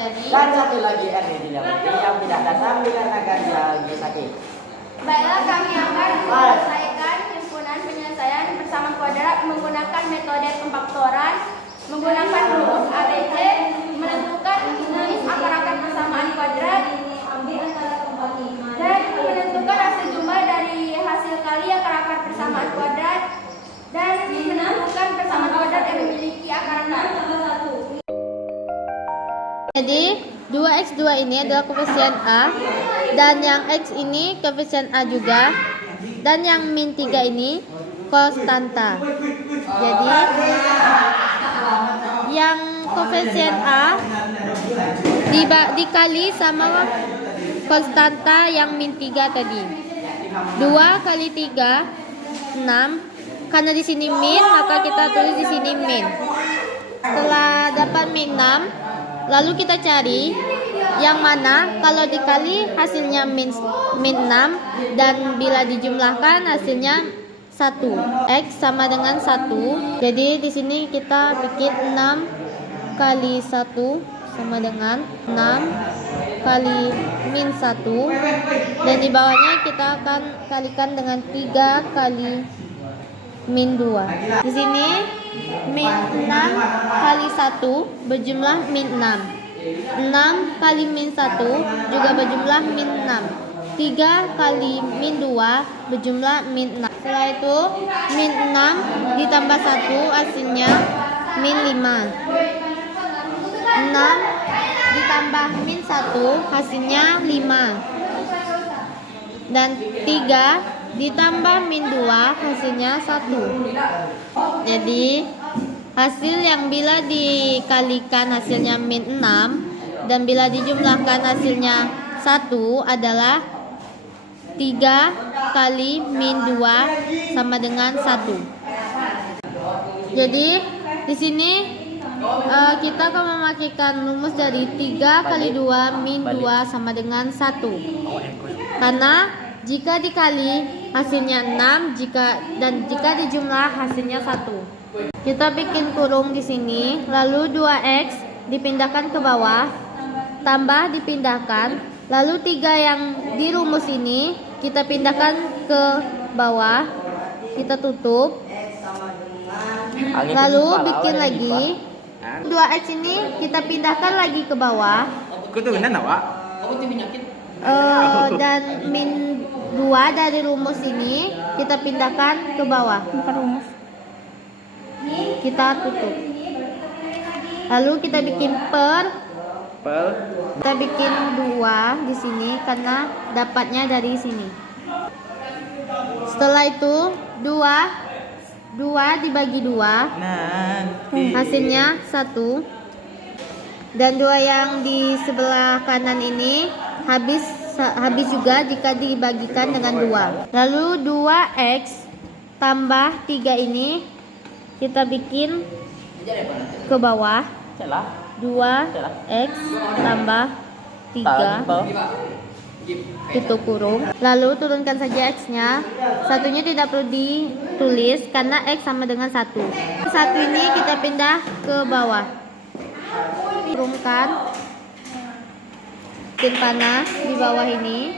dari. Dan satu lagi R yang tidak datang dikarenakan dia lagi sakit. Baiklah, kami akan menyelesaikan himpunan penyelesaian persamaan kuadrat menggunakan metode pemfaktoran, menggunakan rumus ABC, menentukan jenis akar-akar persamaan kuadrat, dan menentukan hasil jumlah dari hasil kali akar-akar persamaan kuadrat, dan menentukan persamaan kuadrat yang memiliki akar 6. Jadi 2x2 ini adalah koefisien A, dan yang x ini koefisien A juga, dan yang min 3 ini konstanta. Jadi yang koefisien A dikali sama konstanta yang min 3 tadi. 2 kali 3 6. Karena di sini min, maka kita tulis di sini min. Setelah dapat min 6, lalu kita cari yang mana kalau dikali hasilnya min 6 dan bila dijumlahkan hasilnya 1. X sama dengan 1. Jadi di sini kita bikin 6 kali 1 sama dengan 6 kali min 1, dan di bawahnya kita akan kalikan dengan 3 kali min 2. Di sini min 6 kali 1 berjumlah min 6. 6 kali min 1 juga berjumlah min 6. 3 kali min 2 berjumlah min 6. Setelah itu min 6 ditambah 1 hasilnya min 5. 6 ditambah min 1 hasilnya 5. Dan 3 ditambah min 2 hasilnya 1. Jadi hasil yang bila dikalikan hasilnya min 6 dan bila dijumlahkan hasilnya 1 adalah 3 kali min 2 sama dengan 1. Jadi di sini kita akan memakaikan rumus dari 3 kali 2 min 2 sama dengan 1. Karena jika dikali hasilnya 6, jika dijumlah hasilnya 1. Kita bikin kurung di sini, lalu 2x dipindahkan ke bawah, tambah dipindahkan, lalu 3 yang di rumus ini kita pindahkan ke bawah, kita tutup. Lalu bikin lagi 2x ini kita pindahkan lagi ke bawah. Dan min 2 dari rumus ini kita pindahkan ke bawah. Bukan rumus. Kita tutup. Lalu kita bikin kita bikin 2 di sini karena dapatnya dari sini. Setelah itu 2 dibagi 2 hasilnya 1, dan 2 yang di sebelah kanan ini habis juga jika dibagikan dengan 2. Lalu 2x tambah 3 ini kita bikin ke bawah. 2x tambah 3 tutup kurung. Lalu turunkan saja x-nya. Satunya tidak perlu ditulis karena x sama dengan 1. 1 ini kita pindah ke bawah. Kurungkan bikin panas di bawah ini.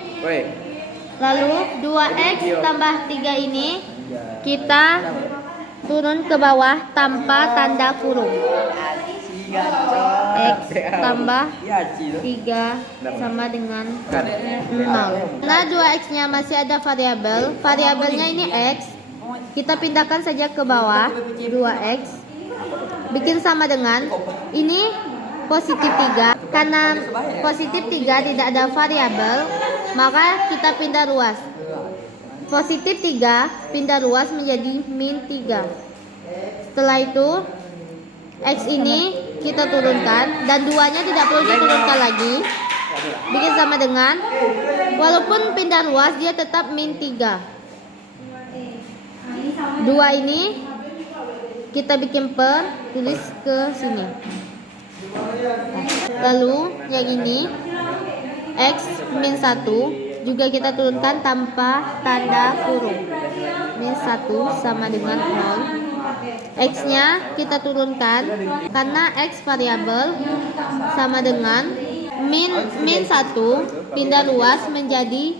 Lalu 2x tambah 3 ini kita turun ke bawah tanpa tanda kurung. X tambah 3 sama dengan 0. Nah 2x nya masih ada variabelnya ini x, kita pindahkan saja ke bawah. 2x bikin sama dengan ini positif 3. Karena positif 3 tidak ada variabel, maka kita pindah ruas. Positif 3 pindah ruas menjadi min 3. Setelah itu x ini kita turunkan, dan 2-nya tidak perlu diturunkan lagi. Bikin sama dengan, walaupun pindah ruas dia tetap min 3. 2 ini kita bikin tulis ke sini. Lalu yang ini x min 1 juga kita turunkan tanpa tanda kurung. Min 1 sama dengan 0. X-nya kita turunkan karena X variabel sama dengan min 1 pindah luas menjadi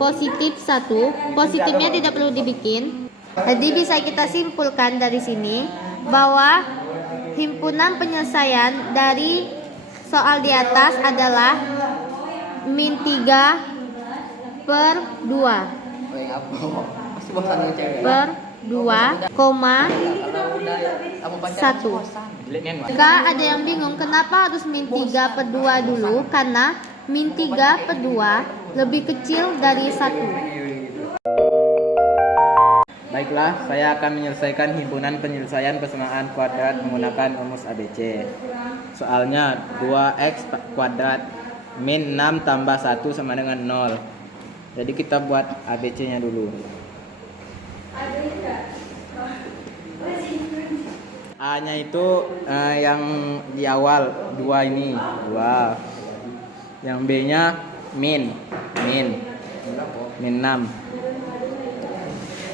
positif 1. Positifnya tidak perlu dibikin. Jadi bisa kita simpulkan dari sini bahwa himpunan penyelesaian dari soal di atas adalah min 3 per 2 per 2, 1. Kak, ada yang bingung kenapa harus min 3 per 2 dulu? Karena min 3 per 2 lebih kecil dari 1. Baiklah, saya akan menyelesaikan himpunan penyelesaian persamaan kuadrat menggunakan rumus ABC. Soalnya 2x kuadrat min 6 tambah 1 sama dengan 0. Jadi kita buat ABC-nya dulu. A-nya itu yang di awal 2 ini 2. Yang B-nya min 6.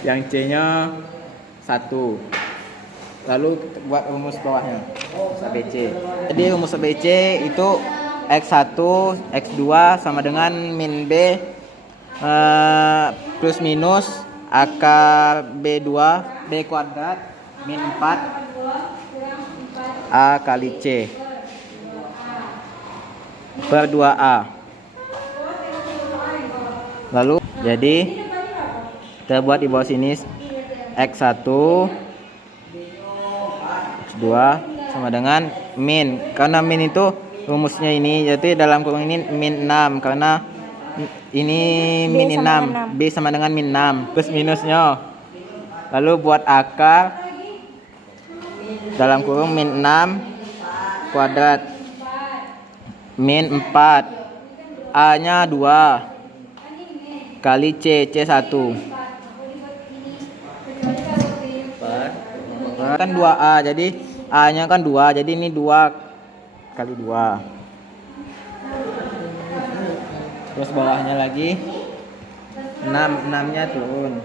Yang C-nya 1. Lalu buat rumus bawahnya, rumus ABC. Jadi rumus ABC itu X1 X2 sama dengan min B plus minus akar B2 B kuadrat min 4 A kali C per 2A. Lalu jadi kita buat di bawah sini X1 X2 sama dengan min. Karena min itu rumusnya ini, jadi dalam kurung ini min 6 karena ini min 6, B sama dengan min 6 plus minusnya. Lalu buat akar dalam kurung min 6 kuadrat min 4 A nya 2 kali C 1 kan 2A, jadi A nya kan 2, jadi ini 2 kali 2. Terus bawahnya lagi 6 nya turun.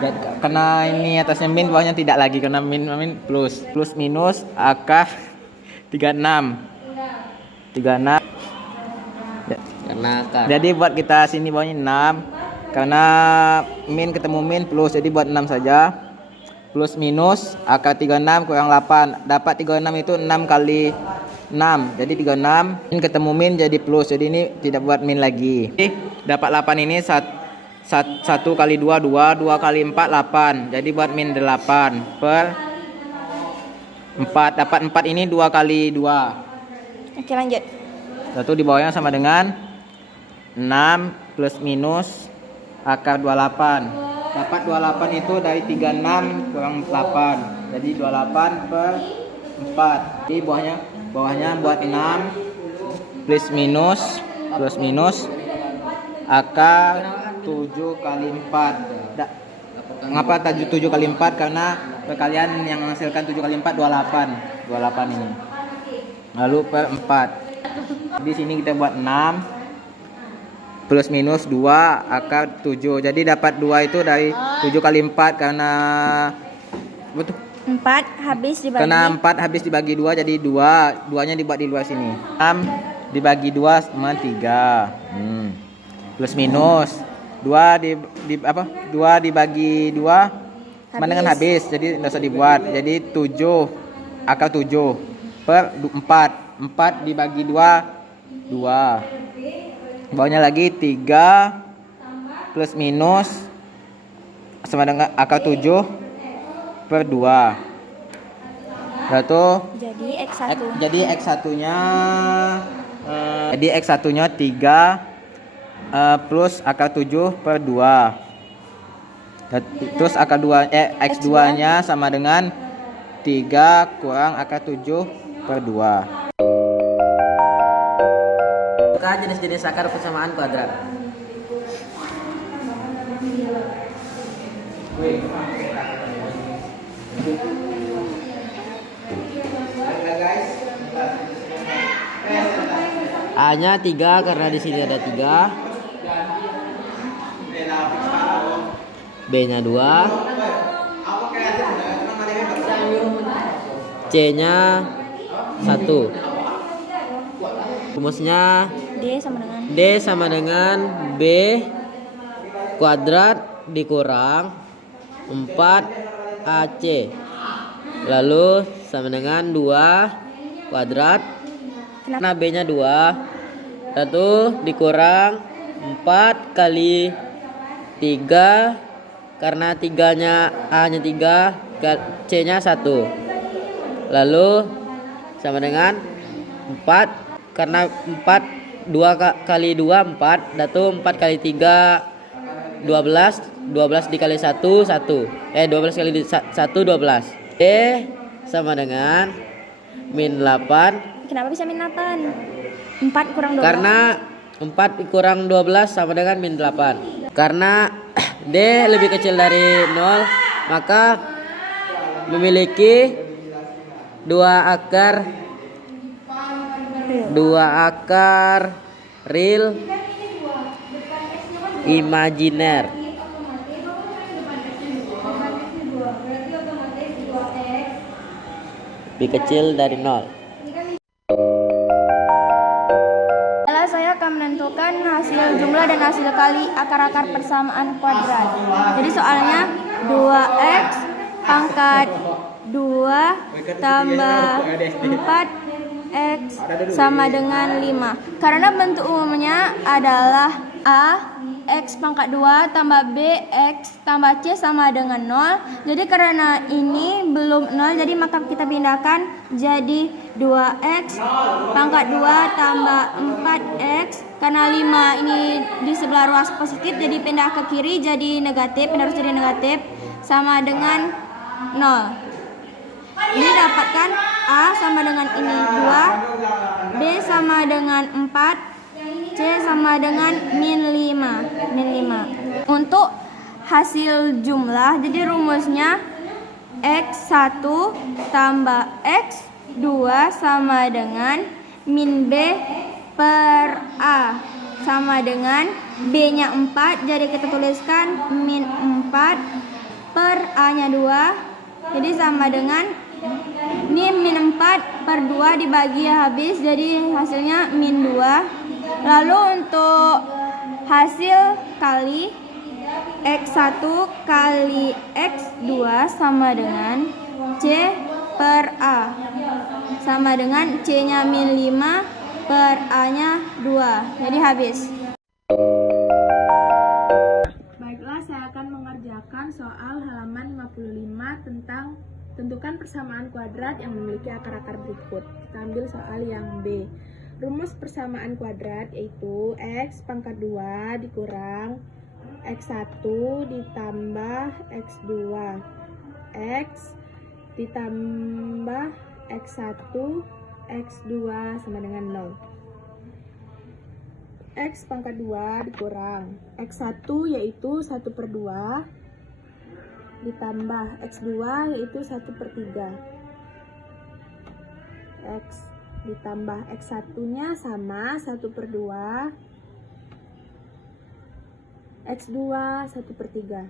Dan karena ini atasnya min, bawahnya tidak lagi karena min plus minus akar 36 karena akar. Jadi buat kita sini bawahnya 6 karena min ketemu min plus, jadi buat 6 saja. Plus minus akar 36 kurang 8, dapat 36 itu 6 kali 6, jadi 36. Min ketemu min jadi plus, jadi ini tidak buat min lagi. Dapat 8 ini 1 kali 2 2 kali 4 8, jadi buat min 8 per 4. Dapat 4 ini 2 kali 2. Oke, lanjut. Satu di bawahnya sama dengan 6 plus minus akar 28. Dapat 28 itu dari 36 kurang 8, jadi 28 per 4. Jadi bawahnya buat 6 plus minus akar 7 kali 4. Mengapa 7 kali 4? Karena perkalian yang menghasilkan 7 kali 4 28 ini. Lalu per 4. Di sini kita buat 6 plus minus 2 akar 7. Jadi dapat 2 itu dari 7 kali 4 karena betul. 4 habis dibagi. Karena 4 habis dibagi 2 jadi 2. 2-nya dibuat di luar sini. 6 dibagi 2 sama 3. Plus minus 2 dibagi 2 sama dengan habis. Jadi enggak usah dibuat. Jadi 7 akar 7 per 4. 4 dibagi 2 2. Bawahnya lagi 3 plus minus sama dengan akar 7 per 2. Lalu jadi X1 nya 3 plus akar 7 per 2. Terus akar 2 X2 nya sama dengan 3 kurang akar 7 per 2. Jenis-jenis akar persamaan kuadrat. A-nya 3 karena di sini ada 3. B-nya 2. C-nya 1. Rumusnya D sama dengan B kuadrat dikurang 4AC. Lalu sama dengan 2 kuadrat. Karena B-nya 2. 1 dikurang 4 kali 3. Karena 3-nya A-nya 3, C-nya 1. Lalu sama dengan 4. Karena 4 2 kali 2 4. 4 kali 3 12. 12 dikali 1 1. 12 kali 1 12. D sama dengan min 8. Kenapa bisa min 8? 4 kurang 12. Karena 4 kurang 12 sama dengan min 8. Karena D lebih kecil dari 0, maka memiliki 2 akar real imajiner. Lebih kecil dari 0. Saya akan menentukan hasil jumlah dan hasil kali akar-akar persamaan kuadrat. Jadi soalnya 2x pangkat 2 tambah 4x sama dengan 5. Karena bentuk umumnya adalah A x pangkat 2 tambah b x tambah c sama dengan 0. Jadi karena ini belum 0, jadi maka kita pindahkan jadi 2x pangkat 2 tambah 4x. Karena 5 ini di sebelah ruas positif, jadi pindah ke kiri jadi negatif, pindah jadi negatif sama dengan 0. Ini dapatkan A sama dengan ini 2, B sama dengan 4, C sama dengan min 5. Untuk hasil jumlah, jadi rumusnya x1 tambah x2 sama dengan min B per A sama dengan B-nya 4, jadi kita tuliskan min 4 per A-nya 2, jadi sama dengan ini min 4 per 2 dibagi habis, jadi hasilnya min 2. Lalu untuk hasil kali x1 kali x2 sama dengan C per A sama dengan C-nya min 5 per A-nya 2. Jadi habis. Baiklah, saya akan mengerjakan soal halaman 55 tentang tentukan persamaan kuadrat yang memiliki akar-akar berikut. Kita ambil soal yang B. Rumus persamaan kuadrat yaitu x pangkat 2 dikurang x1 ditambah x2 x ditambah x1 x2 sama dengan 0. X pangkat 2 dikurang x1 yaitu 1 per 2 ditambah x2 yaitu 1 per 3. X ditambah x1 nya sama 1 per 2, x2 1 per 3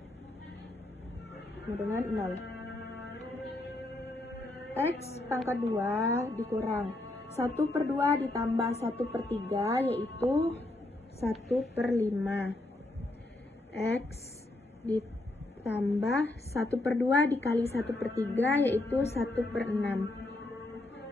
sama dengan 0. X pangkat 2 dikurang 1 per 2 ditambah 1 per 3 yaitu 1 per 5. X ditambah 1 per 2 dikali 1 per 3 yaitu 1 per 6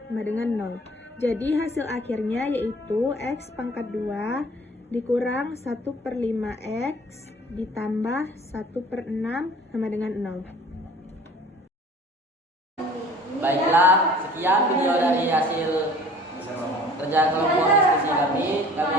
sama dengan 0. Jadi hasil akhirnya yaitu x pangkat 2 dikurang 1 per 5x ditambah 1 per 6 sama dengan 0. Baiklah, sekian video dari hasil kerja kelompok diskusi kami. Kami